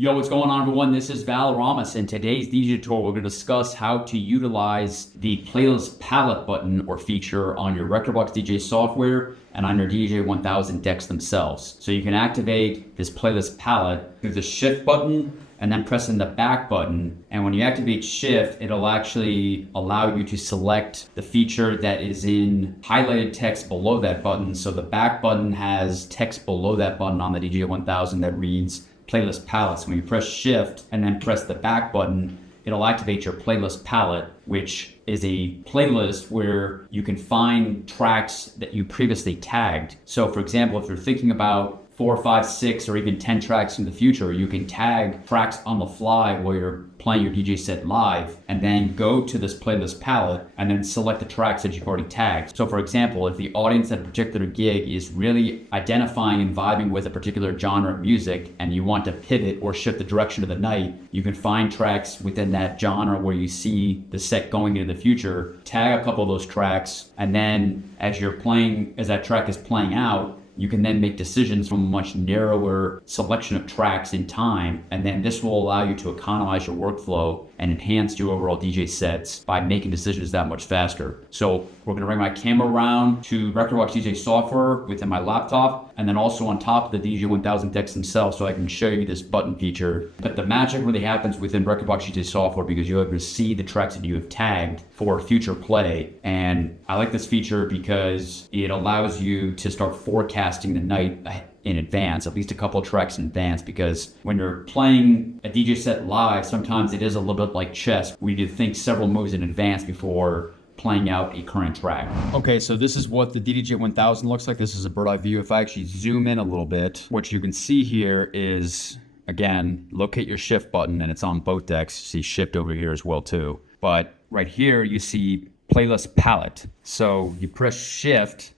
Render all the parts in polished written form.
Yo, what's going on, everyone? This is Valoramous. In today's DJ tutorial, we're going to discuss how to utilize the playlist palette button or feature on your Rekordbox DJ software and on your DDJ-1000 decks themselves. So you can activate this playlist palette through the shift button and then pressing the back button. And when you activate shift, it'll actually allow you to select the feature that is in highlighted text below that button. So the back button has text below that button on the DJ-1000 that reads playlist palettes. When you press shift and then press the back button, it'll activate your playlist palette, which is a playlist where you can find tracks that you previously tagged. So for example, if you're thinking about 4, 5, 6, or even 10 tracks in the future, you can tag tracks on the fly while you're playing your DJ set live, and then go to this playlist palette and then select the tracks that you've already tagged. So for example, if the audience at a particular gig is really identifying and vibing with a particular genre of music and you want to pivot or shift the direction of the night, you can find tracks within that genre where you see the set going into the future, tag a couple of those tracks, and then as that track is playing out, you can then make decisions from a much narrower selection of tracks in time, and then this will allow you to economize your workflow and enhance your overall DJ sets by making decisions that much faster. So we're gonna bring my camera around to Rekordbox DJ software within my laptop, and then also on top of the DJ-1000 decks themselves so I can show you this button feature. But the magic really happens within Rekordbox DJ software because you're able to see the tracks that you have tagged for future play. And I like this feature because it allows you to start forecasting the night in advance, at least a couple of tracks in advance, because when you're playing a DJ set live, sometimes it is a little bit like chess. We need to think several moves in advance before playing out a current track. Okay, so this is what the DDJ-1000 looks like. This is a bird's eye view. If I actually zoom in a little bit, what you can see here is, again, locate your shift button, and it's on both decks. You see shift over here as well too. But right here, you see playlist palette. So you press shift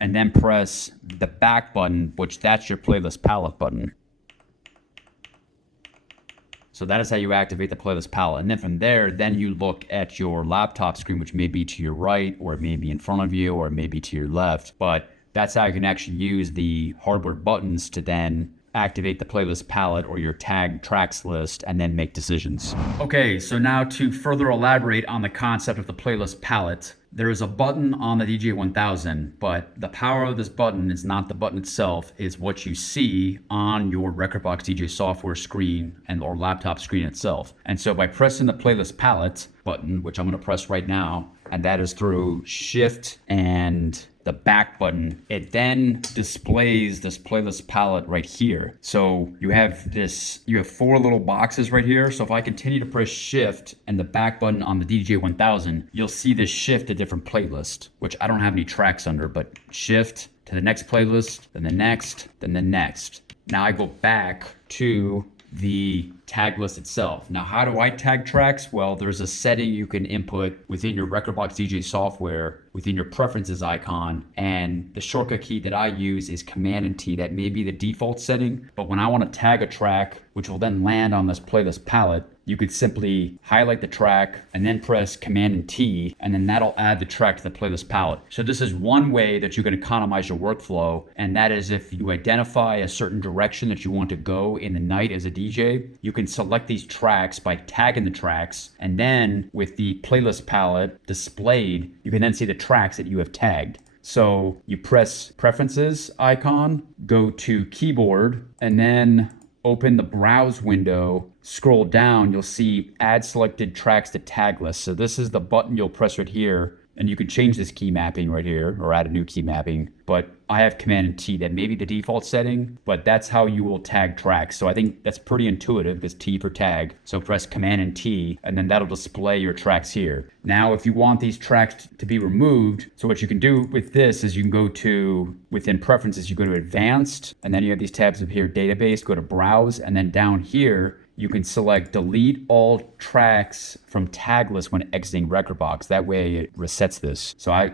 and then press the back button, which that's your playlist palette button. So that is how you activate the playlist palette. And then from there, then you look at your laptop screen, which may be to your right, or it may be in front of you, or it may be to your left. But that's how you can actually use the hardware buttons to then activate the playlist palette or your tag tracks list and then make decisions. Okay, so now to further elaborate on the concept of the playlist palette, there is a button on the DJ-1000, but the power of this button is not the button itself, is what you see on your Rekordbox DJ software screen or laptop screen itself. And so by pressing the playlist palette button, which I'm gonna press right now, and that is through shift and the back button, it then displays this playlist palette right here. So you have 4 little boxes right here. So if I continue to press shift and the back button on the DJ-1000, you'll see this shift to different playlist, which I don't have any tracks under, but shift to the next playlist, then the next, then the next. Now I go back to the tag list itself. Now, how do I tag tracks? Well, there's a setting you can input within your Rekordbox DJ software within your preferences icon, and the shortcut key that I use is Command and T. That may be the default setting, but when I want to tag a track, which will then land on this playlist palette, you could simply highlight the track and then press Command and T, and then that'll add the track to the playlist palette. So this is one way that you can economize your workflow, and that is if you identify a certain direction that you want to go in the night as a DJ, you can select these tracks by tagging the tracks, and then with the playlist palette displayed, you can then see the tracks that you have tagged. So you press Preferences icon, go to Keyboard, and then open the browse window, scroll down, you'll see add selected tracks to tag list. So this is the button you'll press right here, and you can change this key mapping right here or add a new key mapping, but I have Command and T. That may be the default setting, but that's how you will tag tracks. So I think that's pretty intuitive, this T for tag. So press Command and T, and then that'll display your tracks here. Now, if you want these tracks to be removed, so what you can do with this is you can go to, within Preferences, you go to Advanced, and then you have these tabs up here, Database, go to Browse, and then down here, you can select delete all tracks from tag list when exiting Rekordbox. That way it resets this. So I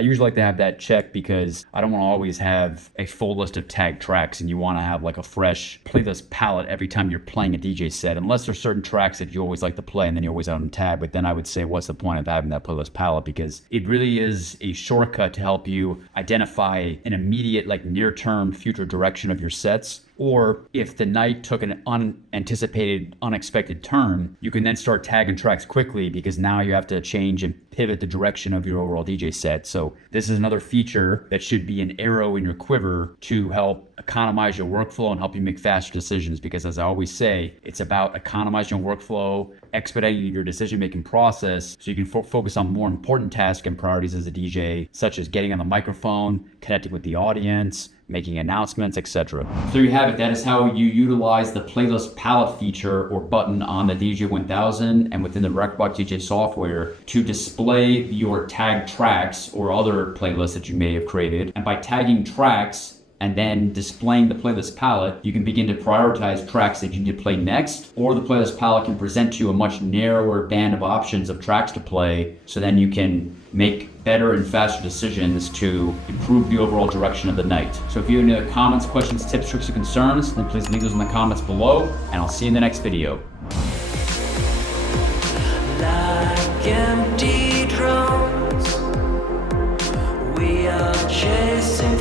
usually like to have that checked because I don't want to always have a full list of tagged tracks, and you want to have like a fresh playlist palette every time you're playing a DJ set, unless there's certain tracks that you always like to play and then you always have them tagged. But then I would say, what's the point of having that playlist palette? Because it really is a shortcut to help you identify an immediate, like near-term future direction of your sets, Or if the night took an unanticipated, unexpected turn, you can then start tagging tracks quickly because now you have to change and pivot the direction of your overall DJ set. So this is another feature that should be an arrow in your quiver to help economize your workflow and help you make faster decisions. Because as I always say, it's about economizing your workflow, expediting your decision-making process so you can focus on more important tasks and priorities as a DJ, such as getting on the microphone, connecting with the audience, making announcements, etc. So there you have it. That is how you utilize the playlist palette feature or button on the DDJ-1000 and within the Rekordbox DJ software to display your tagged tracks or other playlists that you may have created. And by tagging tracks and then displaying the playlist palette, you can begin to prioritize tracks that you need to play next, or the playlist palette can present to you a much narrower band of options of tracks to play, so then you can make better and faster decisions to improve the overall direction of the night. So if you have any comments, questions, tips, tricks, or concerns, then please leave those in the comments below, and I'll see you in the next video. Like empty drones, we are chasing